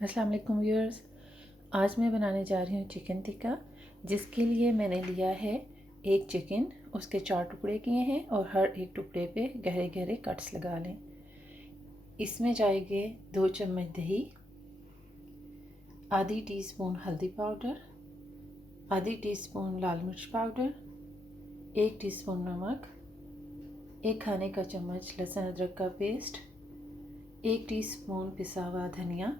अस्सलाम वालेकुम व्यूअर्स। आज मैं बनाने जा रही हूँ चिकन टिक्का, जिसके लिए मैंने लिया है एक चिकन। उसके 4 टुकड़े किए हैं और हर एक टुकड़े पे गहरे गहरे कट्स लगा लें। इसमें जाएंगे 2 चम्मच दही, आधी टीस्पून हल्दी पाउडर, आधी टीस्पून लाल मिर्च पाउडर, 1 टीस्पून नमक, 1 खाने का चम्मच लहसुन अदरक का पेस्ट, 1 टीस्पून पिसा हुआ धनिया,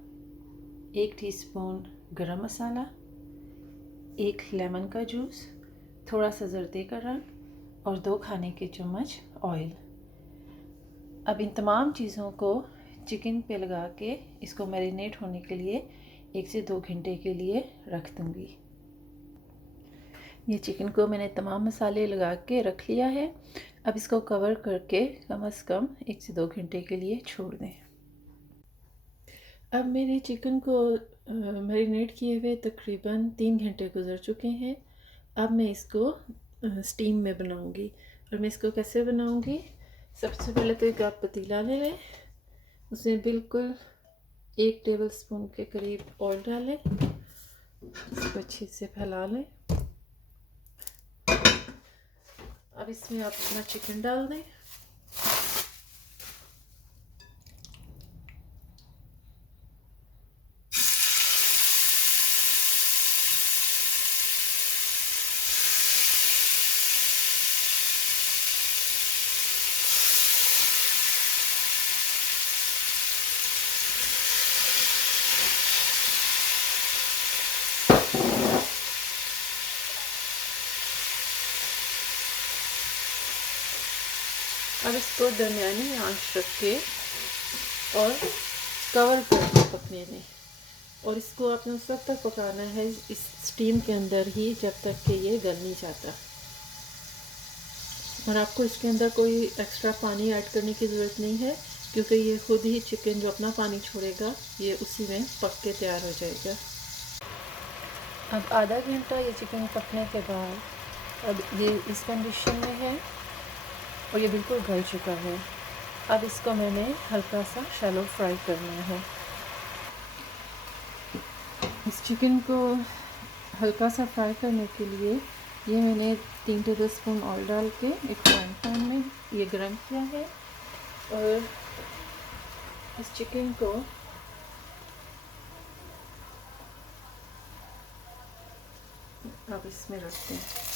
1 टीस्पून गरम मसाला, 1 लेमन का जूस, थोड़ा सा जर्दे का रंग और 2 खाने के चम्मच ऑयल। अब इन तमाम चीज़ों को चिकन पे लगा के इसको मैरिनेट होने के लिए 1 से 2 घंटे के लिए रख दूँगी। ये चिकन को मैंने तमाम मसाले लगा के रख लिया है। अब इसको कवर करके कम से कम 1 से 2 घंटे के लिए छोड़ दें। अब मेरे चिकन को मैरिनेट किए हुए तकरीबन 3 घंटे गुजर चुके हैं। अब मैं इसको स्टीम में बनाऊंगी। और मैं इसको कैसे बनाऊंगी, सबसे पहले तो एक आप पतीला ले लें, उसमें बिल्कुल 1 टेबलस्पून के करीब ऑयल डालें, इसको अच्छे से फैला लें। अब इसमें आप अपना चिकन डाल दें। अब इसको दरमियानी आंच रख के और कवर करके पकने दें। और इसको आपने उस वक्त तक पकाना है इस स्टीम के अंदर ही, जब तक कि ये गल नहीं जाता। और आपको इसके अंदर कोई एक्स्ट्रा पानी ऐड करने की ज़रूरत नहीं है, क्योंकि ये खुद ही चिकन जो अपना पानी छोड़ेगा ये उसी में पक के तैयार हो जाएगा। अब आधा घंटा ये चिकन पकने के बाद अब ये इस कंडीशन में है और ये बिल्कुल गल चुका है। अब इसको मैंने हल्का सा शैलो फ्राई करना है। इस चिकन को हल्का सा फ्राई करने के लिए ये मैंने 3 टेबलस्पून ऑयल डाल के एक फ्राइंग पैन में ये गरम किया है। और इस चिकन को अब इसमें रखते हैं।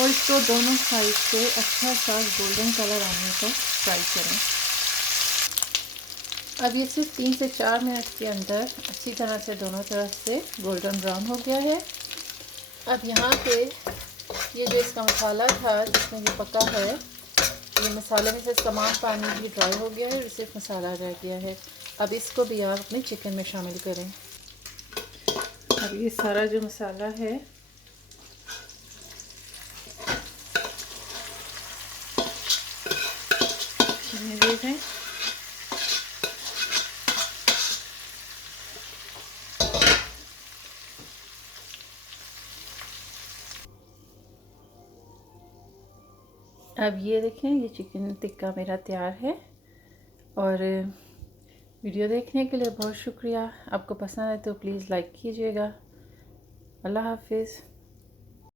और इसको दोनों साइड से अच्छा सा गोल्डन कलर आने तक फ्राई करें। अब ये सिर्फ 3 से 4 मिनट के अंदर अच्छी तरह से दोनों तरफ से गोल्डन ब्राउन हो गया है। अब यहाँ पे ये जो इसका मसाला था जिसमें ये पका है, ये मसाले में से तमाम पानी भी ड्राई हो गया है और सिर्फ मसाला रह गया है। अब इसको भी आप अपने चिकन में शामिल करें। अब ये सारा जो मसाला है दे दें। अब ये देखें, ये चिकन टिक्का मेरा तैयार है। और वीडियो देखने के लिए बहुत शुक्रिया। आपको पसंद है तो प्लीज़ लाइक कीजिएगा। अल्लाह हाफिज़।